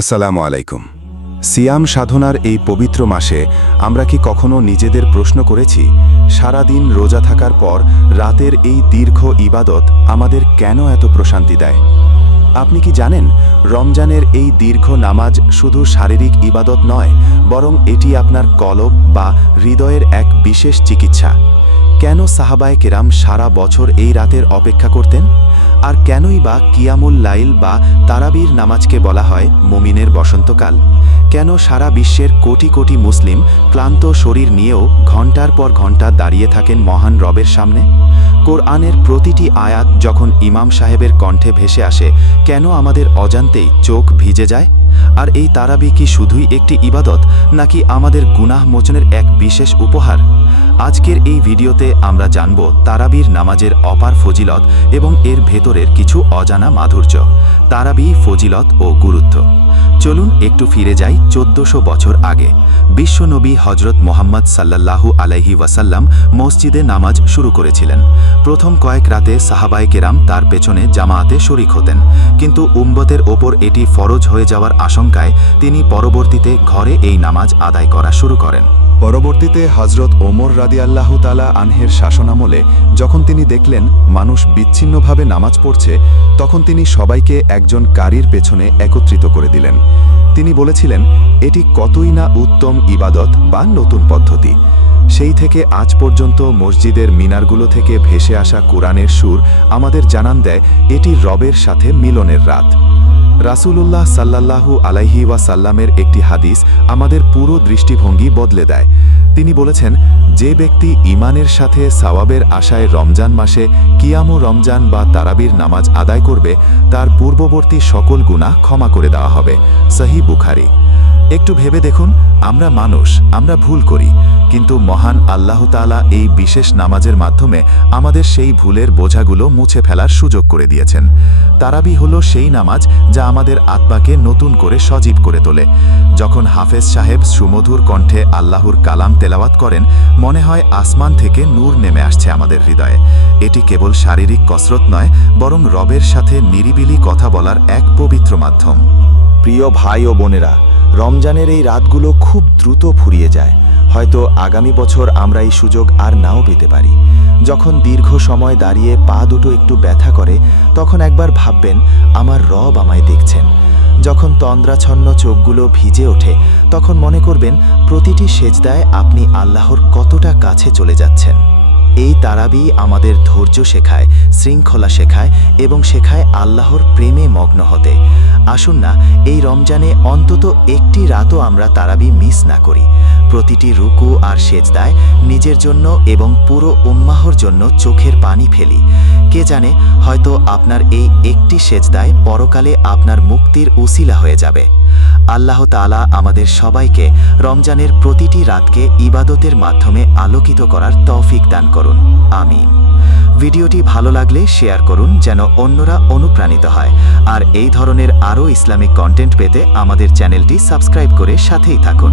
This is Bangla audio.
আসসালামু আলাইকুম। সিয়াম সাধনার এই পবিত্র মাসে আমরা কি কখনো নিজেদের প্রশ্ন করেছি, সারা দিন রোজা থাকার পর রাতের এই দীর্ঘ ইবাদত আমাদের কেন এত প্রশান্তি দেয়? আপনি কি জানেন, রমজানের এই দীর্ঘ নামাজ শুধু শারীরিক ইবাদত নয়, বরং এটি আপনার কলব বা হৃদয়ের এক বিশেষ চিকিৎসা। কেন সাহাবায়ে কেরাম সারা বছর এই রাতের অপেক্ষা করতেন? আর কেনই বা কিয়ামুল লাইল বা তারাবির নামাজকে বলা হয় মুমিনের বসন্তকাল? কেন সারা বিশ্বের কোটি কোটি মুসলিম ক্লান্ত শরীর নিয়েও ঘন্টার পর ঘন্টা দাঁড়িয়ে থাকেন মহান রবের সামনে? কোরআনের প্রতিটি আয়াত যখন ইমাম সাহেবের কণ্ঠে ভেসে আসে, কেন আমাদের অজান্তেই চোখ ভিজে যায়? আর এই তারাবি কি শুধুই একটি ইবাদত, নাকি আমাদের গুনাহ মোচনের এক বিশেষ উপহার? আজকের এই ভিডিওতে আমরা জানব তারাবির নামাজের অপার ফজিলত এবং এর ভেতরের কিছু অজানা মাধুর্য, তারাবি ফজিলত ও গুরুত্ব। চলুন একটু ফিরে যাই 1400 বছর আগে। বিশ্বনবী হজরত মোহাম্মদ সাল্লাল্লাহু আলাইহি ওয়াসাল্লাম মসজিদে নামাজ শুরু করেছিলেন। প্রথম কয়েক রাতে সাহাবায়ে কেরাম তার পেছনে জামায়াতে শরিক হতেন, কিন্তু উম্মতের ওপর এটি ফরজ হয়ে যাওয়ার আশঙ্কায় তিনি পরবর্তীতে ঘরে এই নামাজ আদায় করা শুরু করেন। পরবর্তীতে হজরত ওমর রাদিয়াল্লাহু তাআলা আনহের শাসনামলে যখন তিনি দেখলেন মানুষ বিচ্ছিন্নভাবে নামাজ পড়ছে, তখন তিনি সবাইকে একজন কারির পেছনে একত্রিত করে দিলেন। তিনি বলেছিলেন, এটি কতই না উত্তম ইবাদত বা নতুন পদ্ধতি। সেই থেকে আজ পর্যন্ত মসজিদের মিনারগুলো থেকে ভেসে আসা কোরআনের সুর আমাদের জানান দেয় এটি রবের সাথে মিলনের রাত। রাসূলুল্লাহ সাল্লাল্লাহু আলাইহি ওয়াসাল্লামের একটি হাদিস আমাদের পুরো দৃষ্টিভঙ্গি বদলে দেয়। তিনি বলেছেন, যে ব্যক্তি ঈমানের সাথে সওয়াবের আশায় রমজান মাসে কিয়াম রমজান বা তারাবির নামাজ আদায় করবে, তার পূর্ববর্তী সকল গুনাহ ক্ষমা করে দেওয়া হবে। সহিহ বুখারী। একটু ভেবে দেখুন, আমরা মানুষ, আমরা ভুল করি, কিন্তু মহান আল্লাহ তাআলা এই বিশেষ নামাজের মাধ্যমে আমাদের সেই ভুলের বোঝাগুলো মুছে ফেলার সুযোগ করে দিয়েছেন। তারাবি হলো সেই নামাজ যা আমাদের আত্মাকে নতুন করে সজীব করে তোলে। যখন হাফেজ সাহেব সুমধুর কণ্ঠে আল্লাহর কালাম তেলাওয়াত করেন, মনে হয় আসমান থেকে নূর নেমে আসছে আমাদের হৃদয়ে। এটি কেবল শারীরিক কসরত নয়, বরং রবের সাথে নিরিবিলি কথা বলার এক পবিত্র মাধ্যম। প্রিয় ভাই ও বোনেরা, রমজানের এই রাতগুলো খুব দ্রুত ফুরিয়ে যায়। হয়তো আগামী বছর আমরা এই সুযোগ আর নাও পেতে পারি। যখন দীর্ঘ সময় দাঁড়িয়ে পা দুটো একটু ব্যথা করে, তখন একবার ভাববেন, আমার রব আমায় দেখছেন। যখন তন্দ্রাচ্ছন্ন চোখগুলো ভিজে ওঠে, তখন মনে করবেন প্রতিটি সেজদায় আপনি আল্লাহর কতটা কাছে চলে যাচ্ছেন। এই তারাবি আমাদের ধৈর্য শেখায়, শৃঙ্খলা শেখায় এবং শেখায় আল্লাহর প্রেমে মগ্ন হতে। আসুন না, এই রমজানে অন্তত একটি রাতও আমরা তারাবি মিস না করি। প্রতিটি রুকু আর সেজদায় নিজের জন্য এবং পুরো উম্মাহর জন্য চোখের পানি ফেলি। কে জানে, হয়তো আপনার এই একটি সেজদায় পরকালে আপনার মুক্তির উসিলা হয়ে যাবে। আল্লাহ তাআলা আমাদের সবাইকে রমজানের প্রতিটি রাতকে ইবাদতের মাধ্যমে আলোকিত করার তৌফিক দান করুন। আমিন। ভিডিওটি ভালো লাগলে শেয়ার করুন, যেন অন্যরা অনুপ্রাণিত হয়। আর এই ধরনের আরও ইসলামিক কন্টেন্ট পেতে আমাদের চ্যানেলটি সাবস্ক্রাইব করে সাথেই থাকুন।